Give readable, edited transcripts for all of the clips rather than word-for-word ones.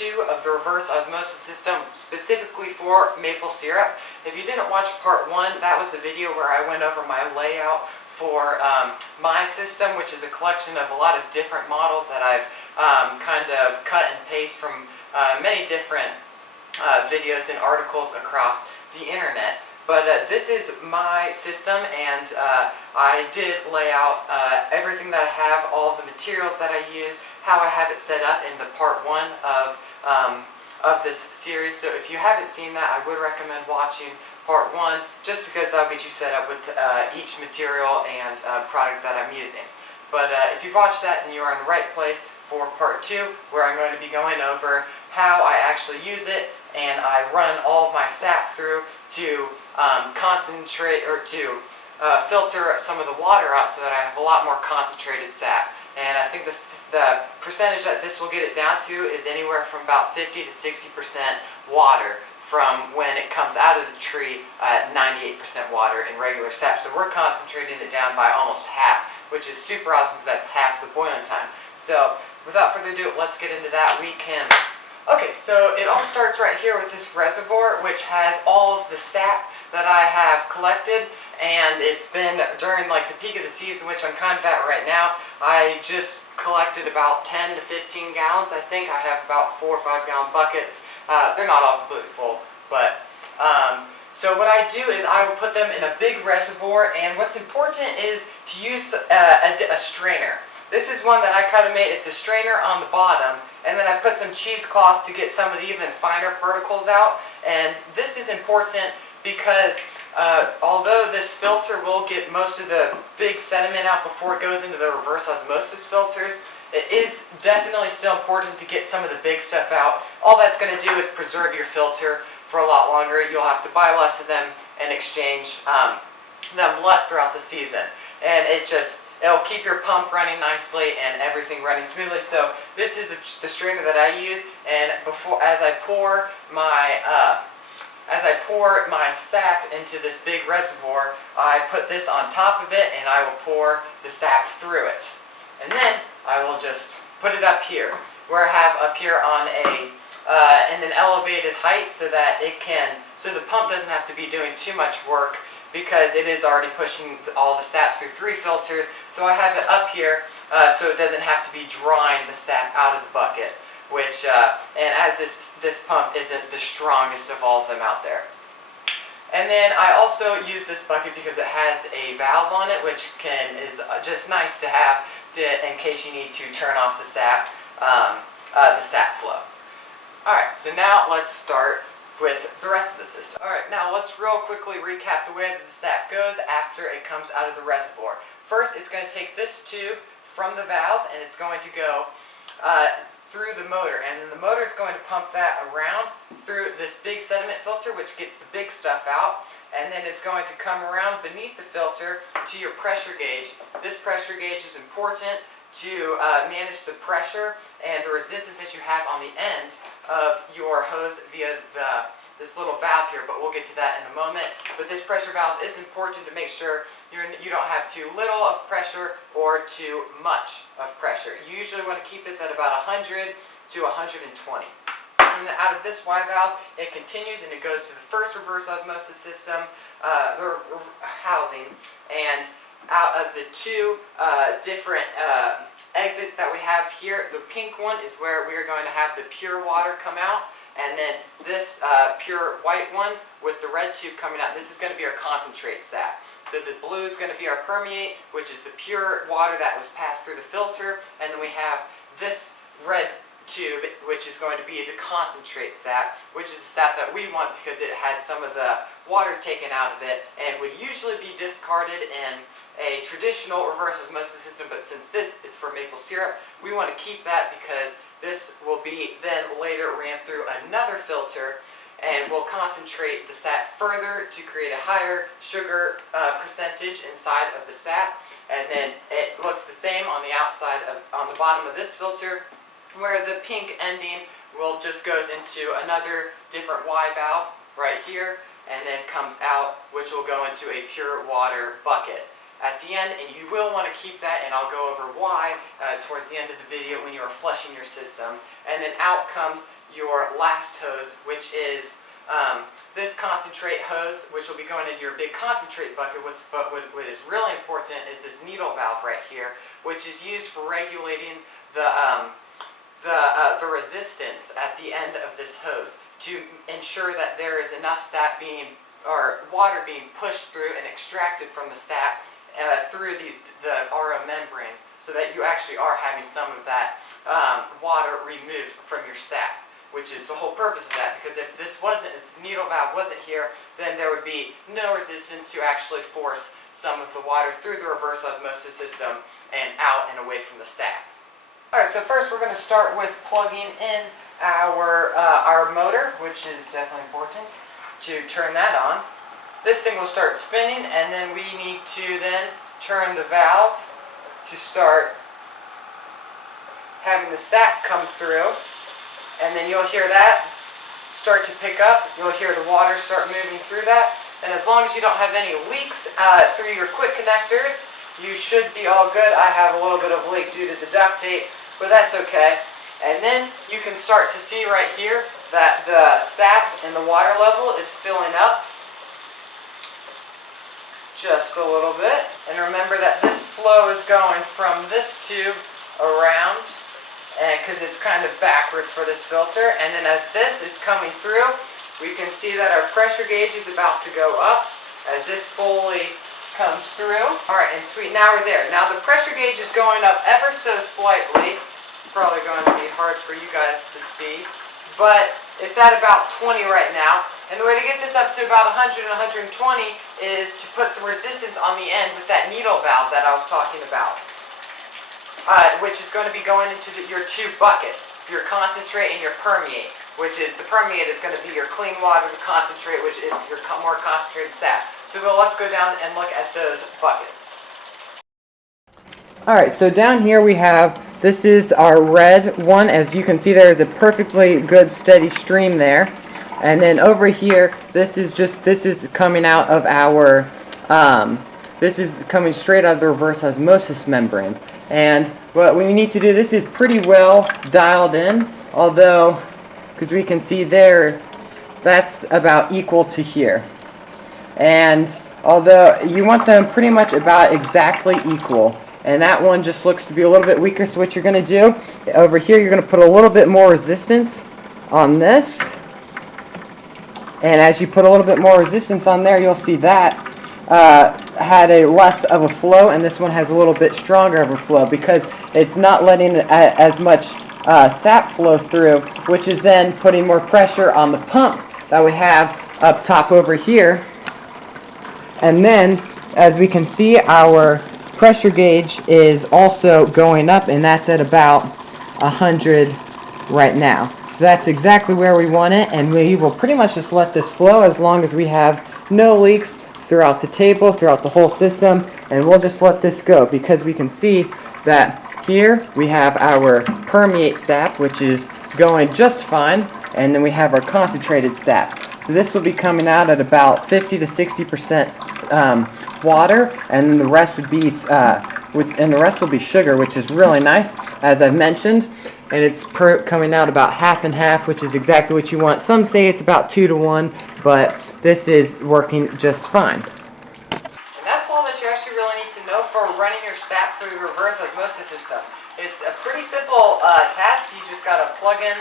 2 of the reverse osmosis system specifically for maple syrup. If you didn't watch part 1, that was the video where I went over my layout for my system, which is a collection of a lot of different models that I've kind of cut and paste from many different videos and articles across the internet. But this is my system, and I did lay out everything that I have, all the materials that I use, how I have it set up in the part 1 of this series. So if you haven't seen that, I would recommend watching part 1, just because that'll get you set up with each material and product that I'm using. But if you've watched that, then you are in the right place for part 2, where I'm going to be going over how I actually use it, and I run all of my sap through to concentrate, or to filter some of the water out so that I have a lot more concentrated sap. And I think the percentage that this will get it down to is anywhere from about 50 to 60% water from when it comes out of the tree at 98% water in regular sap. So we're concentrating it down by almost half, which is super awesome because that's half the boiling time. So without further ado, let's get into that. Okay, so it all starts right here with this reservoir, which has all of the sap that I have collected, and it's been during like the peak of the season, which I'm kind of at right now. I just collected about 10 to 15 gallons. I think I have about 4 or 5 gallon buckets. They're not all completely full, but so what I do is I will put them in a big reservoir, and what's important is to use a strainer. This is one that I kind of made. It's a strainer on the bottom, and then I put some cheesecloth to get some of the even finer particles out. And this is important because although this filter will get most of the big sediment out before it goes into the reverse osmosis filters, it is definitely still important to get some of the big stuff out. All that's going to do is preserve your filter for a lot longer. You'll have to buy less of them and exchange them less throughout the season. And it'll keep your pump running nicely and everything running smoothly. So this is the strainer that I use, and as I pour my sap into this big reservoir, I put this on top of it, and I will pour the sap through it. And then I will just put it up here, where I have up here on in an elevated height, so the pump doesn't have to be doing too much work, because it is already pushing all the sap through 3 filters. So I have it up here so it doesn't have to be drawing the sap out of the bucket, which, and as this pump isn't the strongest of all of them out there. And then I also use this bucket because it has a valve on it, which is just nice to have in case you need to turn off the sap flow. Alright, so now let's start with the rest of the system. Alright, now let's real quickly recap the way that the sap goes after it comes out of the reservoir. First, it's going to take this tube from the valve, and it's going to go through the motor, and then the motor is going to pump that around through this big sediment filter, which gets the big stuff out, and then it's going to come around beneath the filter to your pressure gauge. This pressure gauge is important to manage the pressure and the resistance that you have on the end of your hose via this little valve here, but we'll get to that in a moment. But this pressure valve is important to make sure you don't have too little of pressure or too much of pressure. You usually want to keep this at about 100 to 120. And then out of this Y valve, it continues and it goes to the first reverse osmosis system, the housing, and out of the 2 different exits that we have here, the pink one is where we are going to have the pure water come out, and then this pure white one with the red tube coming out, this is going to be our concentrate sap. So the blue is going to be our permeate, which is the pure water that was passed through the filter, and then we have this red tube, which is going to be the concentrate sap, which is the sap that we want because it had some of the water taken out of it and would usually be discarded in a traditional reverse osmosis system, but since this is for maple syrup, we want to keep that because this will be then later ran through another filter and will concentrate the sap further to create a higher sugar percentage inside of the sap. And then it looks the same on the outside on the bottom of this filter, where the pink ending just goes into another different Y valve right here, and then comes out, which will go into a pure water bucket at the end, and you will want to keep that, and I'll go over why towards the end of the video when you are flushing your system. And then out comes your last hose, which is this concentrate hose, which will be going into your big concentrate bucket. What is really important is this needle valve right here, which is used for regulating the resistance at the end of this hose to ensure that there is enough sap or water being pushed through and extracted from the sap through the RO membranes, so that you actually are having some of that water removed from your sap, which is the whole purpose of that. Because if the needle valve wasn't here, then there would be no resistance to actually force some of the water through the reverse osmosis system and out and away from the sap. Alright, so first we're going to start with plugging in our motor, which is definitely important to turn that on. This thing will start spinning, and then we need to then turn the valve to start having the sap come through, and then you'll hear that start to pick up. You'll hear the water start moving through that, and as long as you don't have any leaks through your quick connectors, you should be all good. I have a little bit of leak due to the duct tape, but that's okay. And then you can start to see right here that the sap and the water level is filling up just a little bit. And remember that this flow is going from this tube around, and because it's kind of backwards for this filter. And then as this is coming through, we can see that our pressure gauge is about to go up as this fully comes through. Alright, and sweet, now we're there. Now the pressure gauge is going up ever so slightly. It's probably going to be hard for you guys to see, but it's at about 20 right now. And the way to get this up to about 100 and 120 is to put some resistance on the end with that needle valve that I was talking about, which is going to be going into your two buckets, your concentrate and your permeate, which is the permeate is going to be your clean water, the concentrate, which is your more concentrated sap. So let's go down and look at those buckets. Alright, so down here we have, this is our red one. As you can see, there is a perfectly good steady stream there. And then over here, this is coming out of our, this is coming straight out of the reverse osmosis membranes. And what we need to do, this is pretty well dialed in, although, because we can see there, that's about equal to here. And although you want them pretty much about exactly equal. And that one just looks to be a little bit weaker, so what you're going to do, over here you're going to put a little bit more resistance on this. And as you put a little bit more resistance on there, you'll see that had a less of a flow, and this one has a little bit stronger of a flow because it's not letting as much sap flow through, which is then putting more pressure on the pump that we have up top over here. And then, as we can see, our pressure gauge is also going up, and that's at about 100 right now. So that's exactly where we want it, and we will pretty much just let this flow as long as we have no leaks throughout the table, throughout the whole system, and we'll just let this go because we can see that here we have our permeate sap, which is going just fine, and then we have our concentrated sap. So this will be coming out at about 50 to 60% water, and then the rest would be will be sugar, which is really nice, as I've mentioned. And it's coming out about half and half, which is exactly what you want. Some say it's about 2 to 1, but this is working just fine. And that's all that you actually really need to know for running your sap through the reverse osmosis system. It's a pretty simple task. You just got to plug in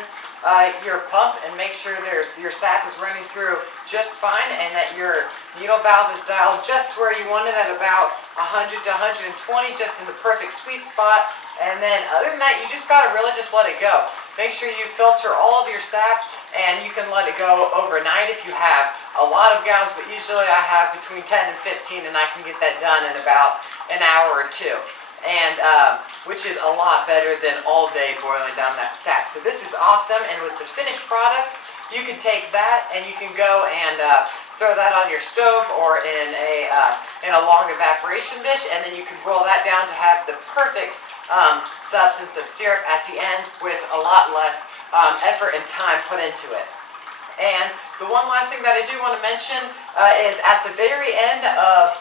your pump and make sure your sap is running through just fine, and that your needle valve is dialed just where you want it at about 100 to 120, just in the perfect sweet spot. And then other than that, you just got to really just let it go. Make sure you filter all of your sap, and you can let it go overnight if you have a lot of gallons, but usually I have between 10 and 15, and I can get that done in about an hour or two. And which is a lot better than all day boiling down that sap. So this is awesome, and with the finished product, you can take that and you can go and throw that on your stove or in a long evaporation dish, and then you can roll that down to have the perfect substance of syrup at the end with a lot less effort and time put into it. And the one last thing that I do want to mention is at the very end of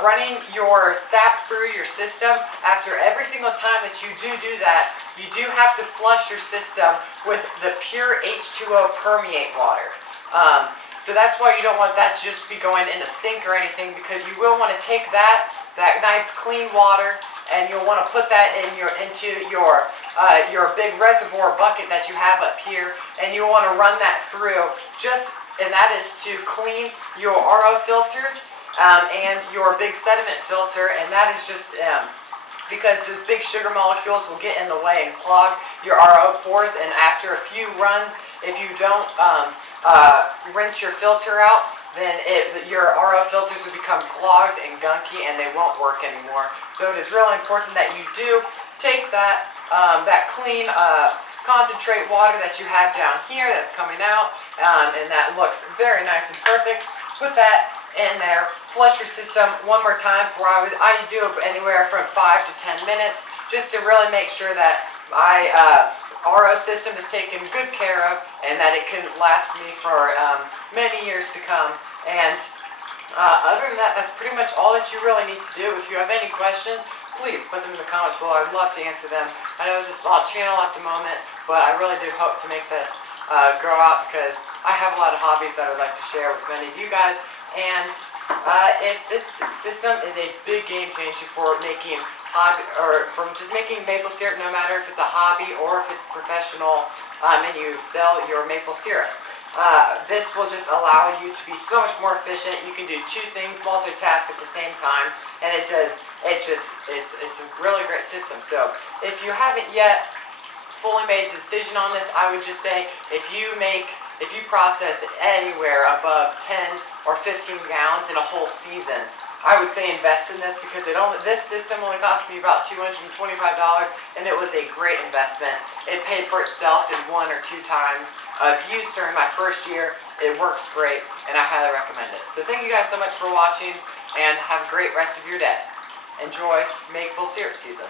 running your sap through your system, after every single time that you do that, you do have to flush your system with the pure H2O permeate water. So that's why you don't want that to just be going in a sink or anything, because you will want to take that nice clean water, and you'll want to put that into your big reservoir bucket that you have up here, and you want to run that through and that is to clean your RO filters and your big sediment filter, and that is just because those big sugar molecules will get in the way and clog your RO pores, and after a few runs, if you don't rinse your filter out, then your RO filters will become clogged and gunky, and they won't work anymore. So it is really important that you do take that clean concentrate water that you have down here that's coming out, and that looks very nice and perfect. Put that in there, flush your system one more time. I do it anywhere from 5 to 10 minutes, just to really make sure that my RO system is taken good care of, and that it can last me for many years to come. And other than that, that's pretty much all that you really need to do. If you have any questions, please put them in the comments below. I'd love to answer them. I know it's a small channel at the moment, but I really do hope to make this grow out, because I have a lot of hobbies that I'd like to share with many of you guys. And this system is a big game changer for making making maple syrup, no matter if it's a hobby or if it's professional and you sell your maple syrup. This will just allow you to be so much more efficient. You can do two things, multitask at the same time, and it's a really great system. So if you haven't yet fully made a decision on this, I would just say if you process anywhere above 10 or 15 gallons in a whole season, I would say invest in this, because this system only cost me about $225, and it was a great investment. It paid for itself in 1 or 2 times of use during my first year. It works great, and I highly recommend it. So thank you guys so much for watching, and have a great rest of your day. Enjoy maple syrup season.